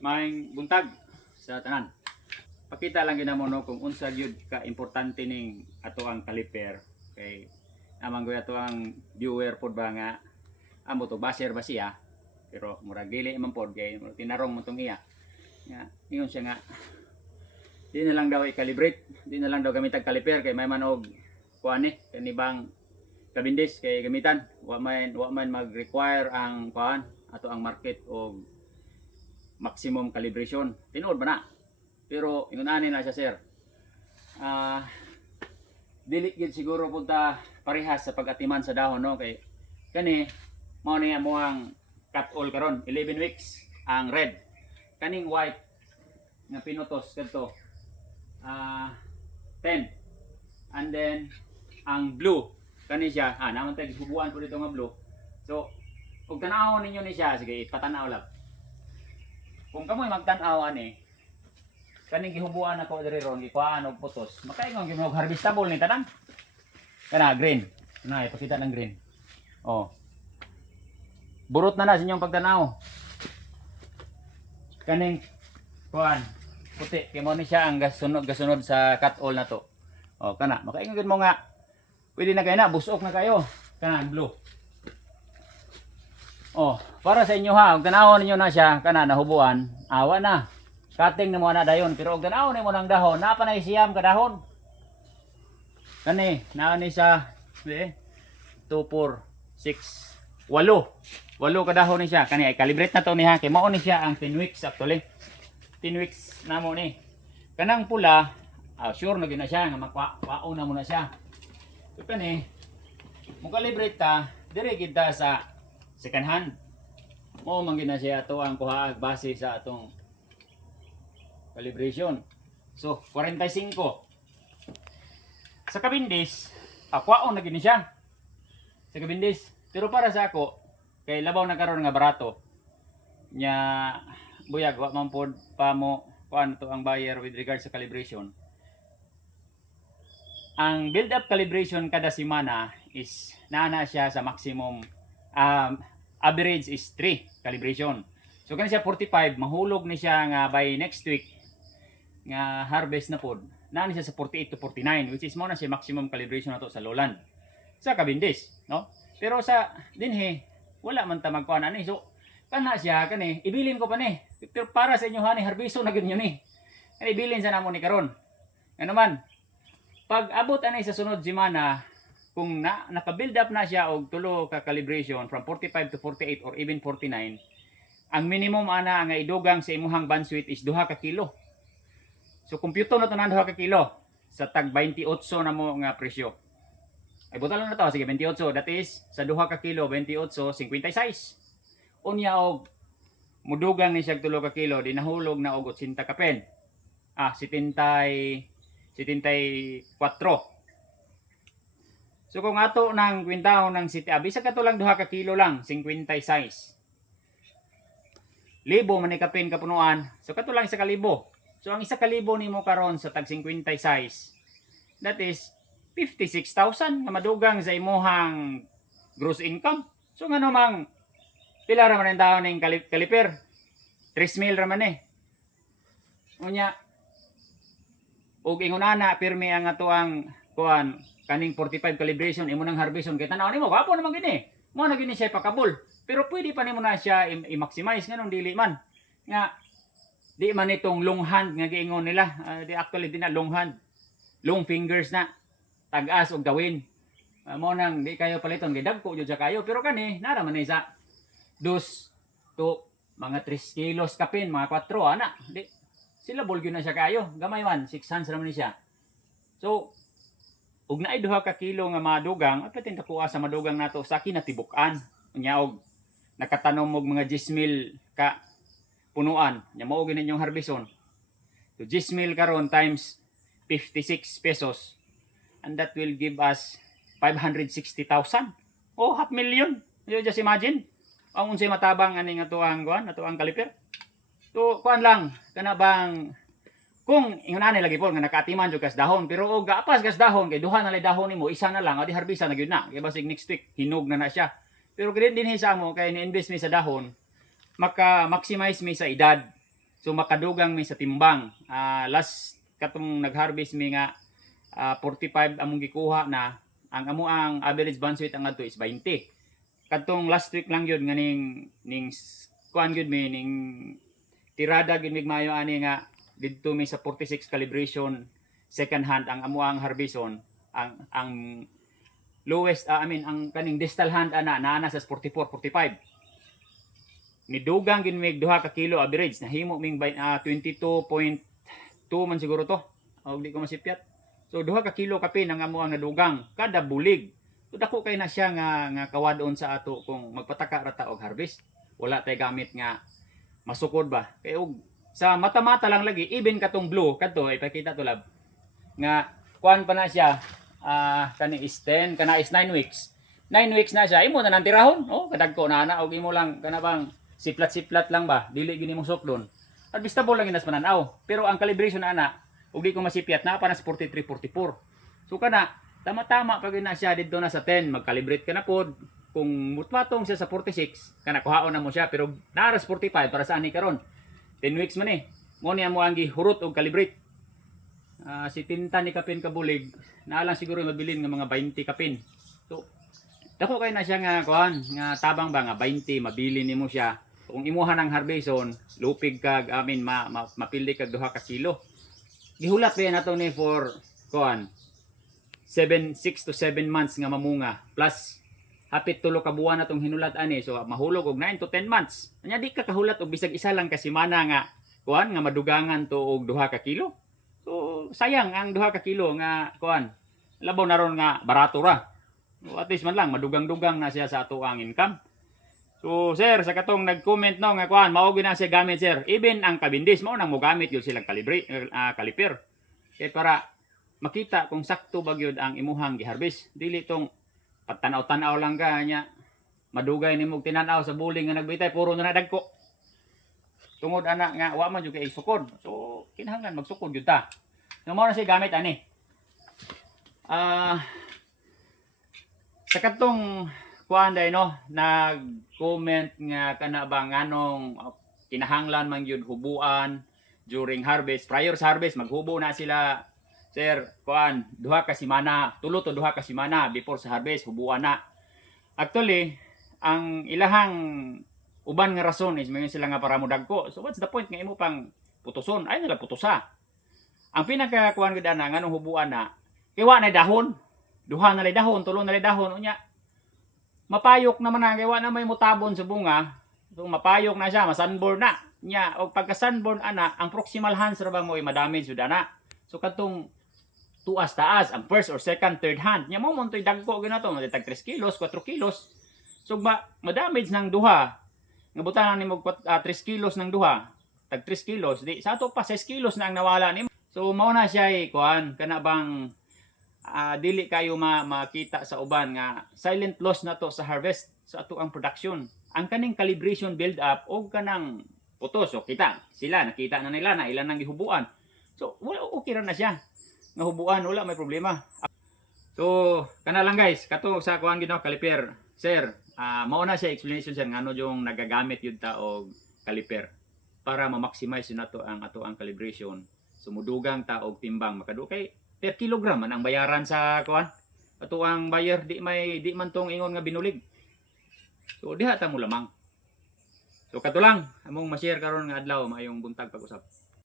Maayong buntag sa tanan. Pakita lang ginamo no kung unsa gyud ka importante ning ato ang caliper kay amang gyud ato ang viewer pod ba nga amo to baser ba siya pero murag dili man pod kay tinarong mo tong iya. Nga ingon siya nga di na lang daw i-calibrate, di na lang daw gamitag caliper kay may manog kuan ni kanibang kabindis kay gamitan wa man mag-require ang kuan ato ang market og maximum calibration. Tinuod ba na? Pero ingon ani na siya sir. Dili gid siguro punta parehas sa pag-atiman sa dahon no kay kani mao ni amo ang cut all karon 11 weeks ang red. Kaning white nga pinutos kadto 10. And then ang blue kani siya naman tay subuan ko dito nga blue. So kung tan-aw ninyo ni siya sige ipatanaw lang. Kung kamoy magtan-aw ani kaning gihubuan ako diri ron gikuan og putos makaingon gyud og harvestable ni tanan kana green na ipakita ng green burot na sa inyong pagtanaw kaning kuan puti kay mo ni siya ang gasunod sa cut all na to kana makaingon gyud mo nga pwede na kayo na busok na kayo kana blue para sa inyo ha, kung tanawon ninyo na siya, kana nahubuan, awa na. Cutting na mo na dayon, pero kung tanawon mo ng dahon, napanay siyam ka dahon. Kani, naani sa 2, 4, 6, 8. 8 ka dahon ni siya. Kani ay calibrate na to ni ha, kay mao ni siya ang 10 weeks actually. 10 weeks na mo ni. Kanang pula, sure na gina siya nga magpaon na mo na siya. So kani, mo calibrate ta, dire kita sa second hand. Mo man gina siya ato ang kuha base sa atong calibration. So 45. Sa kabindis, akwaon na gini siya. Sa kabindis. Pero para sa ako, kay labaw na karon nga barato. Nya buyag wa man pod pa mo kuan to ang buyer with regard sa calibration. Ang build up calibration kada semana is nana siya sa maximum average is 3 calibration. So kani siya 45 mahulog ni siya nga by next week nga harvest na pod. Nani siya sa 48 to 49 which is mo na siya maximum calibration nato sa lowland. Sa kabindis, no? Pero sa dinhi wala man ta magkuan ani. So kana siya kani ibilin ko pa ni. Pero para sa inyo hani harbiso na gyud ni. Kani ibilin sa namo ni karon. Ano man pag abot ani sa sunod semana kung naka-build up na siya og tulo ka calibration from 45 to 48 or even 49, ang minimum ana nga idugang sa imuhang bandwidth is 2 ka kilo. So kompyuto na to na 2 ka kilo sa tag 28 na mo nga presyo. Ay butal na to sige 28 that is sa 2 ka kilo 28 56. Unya og mudugang ni siya tulo ka kilo di nahulog na og 80 ka pen. 74. So kung ato nang kwintaho ng city bisa ka to lang 2 ka kilo lang 56. Libo man ni kapin kapunuan. So kato lang 1 ka libo. So ang 1 ka libo nimo karon sa tag 56. That is 56,000 nga madugang sa imuhang gross income. So ngano mang pila ra man ang taon ning caliper? 3,000 ra man eh. Unya og ingon ana pirmi ang ato ang kuan kaning 45 calibration imo nang harveston kay tanaw nimo gapo naman gini mo na gini siya pakabul pero pwede pa nimo na siya i-maximize nganong dili man nga di man itong long hand nga giingon nila di actually di na long hand long fingers na tag-as og gawin mo nang di kayo paliton kay dagko jud sa kayo pero kani nara man ni sa 2 to mga 3 kilos kapin mga 4 ana di sila bulgyo na siya kayo gamay man 6 hands ra man ni siya so ug naay 2 ka kilo nga madugang at patin takuha sa madugang nato sa kinatibuk-an nya og nakatanom og mga 10,000 ka punuan nya mao gid ninyong harbison so 10,000 karon times 56 pesos and that will give us 560,000 500,000 you just imagine ang unsay matabang ani nga tuang kuan ato ang kaliper so kuan lang kana bang kung ingon lagi po nga nakaatiman jud kas dahon pero og gaapas kas dahon kay duha na lay dahon nimo isa na lang adi harbisa na gyud na kay basig next week hinog na siya pero kini dinhi sa amo kay ni-invest mi sa dahon maka maximize mi sa edad So makadugang mi sa timbang. Last katong nag-harvest mi nga 45 among gikuha na, ang average bunch weight ang adto is 20. Katong last week lang yun nga ning kuan gyud mi ning tirada gyud mig maayo ani nga didto mi sa 46 calibration second hand ang amuang harbison. Ang lowest ang kaning distal hand naa sa 44 45. Nidugang gid mig 2 ka kilo average, nahimo ming 22.2 man siguro to. Og di ko masipyat. So 2 ka kilo kapin ang amuang nadugang kada bulig. So dako kay na siya nga kawadon sa ato kung magpataka ra ta og harvest. Wala tay gamit nga masukod ba. Kay og sa mata-mata lang lagi, even katong blue kadto ipakita to lab. Nga kuan pa na siya, kani is 10, kana is 9 weeks. 9 weeks na siya, imo na nang tirahon. Oh, kadagko na og imo lang kana bang siplat-siplat lang ba, dili gini mo suklon. At bistable lang inas mananaw. Pero ang calibration ana, ug di ko masipyat na para sa 43 44. So kana tama-tama pag na siya didto na sa 10, mag-calibrate ka na pod. Kung mutmatong siya sa 46, kana kuhaon na mo siya pero naras 45 para sa ani karon. 10 weeks man eh. Mo ni amo ang gihurot og calibrate. Si tinta ni kapin kabulig, naa lang siguro mabilin nga mga 20 kapin. So dako kay na siya nga kuan, nga tabang ba nga 20 mabili nimo siya. Kung imuhan ang harbison, lupig kag mapildi kag 2 ka kilo. Gihulat ba nato ni for kuan 6 to 7 months nga mamunga plus hapit 3 ka buwan natong hinulat ani, so mahulog og 9 to 10 months. Anya di ka kahulat og bisag isa lang ka semana nga kuan nga madugangan to og 2 ka kilo. So sayang ang 2 ka kilo nga kuan. Labaw na ron nga barato ra. So, at least man lang madugang-dugang na siya sa ato ang income. So sir, sa katong nag-comment no nga kuan, mao gyud na siya gamit sir. Even ang kabindis mao nang mo gamit gyud silang kaliper. Kay para makita kung sakto ba gyud ang imuhang giharvest. Dili tong patanaw-tanaw lang ka nya. Madugay nimo tinanaw sa buling nga nagbitay puro na dagko. Tungod ana nga wa man jud kay sukod. So kinahanglan magsukod jud ta. No mao na siya gamit ani. Sa katong kuan day no, nag-comment nga kana ba nganong kinahanglan man gyud hubuan during harvest. Prior sa harvest maghubo na sila sir kuan 2 ka semana, 3 to 2 ka semana before sa harvest hubuan na. Actually, ang ilahang uban nga rason is mayon sila nga para mo dagko. So what's the point nga imo pang putuson? Ay nila putusa. Ang pinaka kuan gid ana nganong hubuan na kay wa na dahon. 2 na lay dahon, 3 na lay dahon unya. Mapayok naman na kay wa na may mutabon sa bunga. So mapayok na siya, masunburn na. Nya og pagka sunburn ana, ang proximal hands ra ba mo ay madamage jud ana. So katong tuas taas ang first or second, third hand. Nya mo montoy dagko ginato, matag 3 kilos, 4 kilos. So madamage ng duha. Nga butanan nimo 3 kilos ng duha. Tag 3 kilos, di sa ato pa 6 kilos na ang nawala nimo. So mao na siya kuan kana bang dili kayo makita sa uban nga silent loss na to sa harvest sa ato ang production. Ang kaning calibration build up o kanang putos so kita sila nakita na nila na ilan nang gihubuan. So wala okay ra na siya. Nga hubuan wala may problema. So kana lang guys, kato sa kuan gid no caliper. Sir, mao na siya explanation sir ngano yung nagagamit yun ta og caliper para ma-maximize yun nato ang ato ang calibration. Sumudugang ta og timbang makadukay per kilogram man ang bayaran sa kuan. Ato ang buyer di man tong ingon nga binulig. So diha ta mo lamang. So kato lang among ma-share karon nga adlaw maayong buntag pag-usap.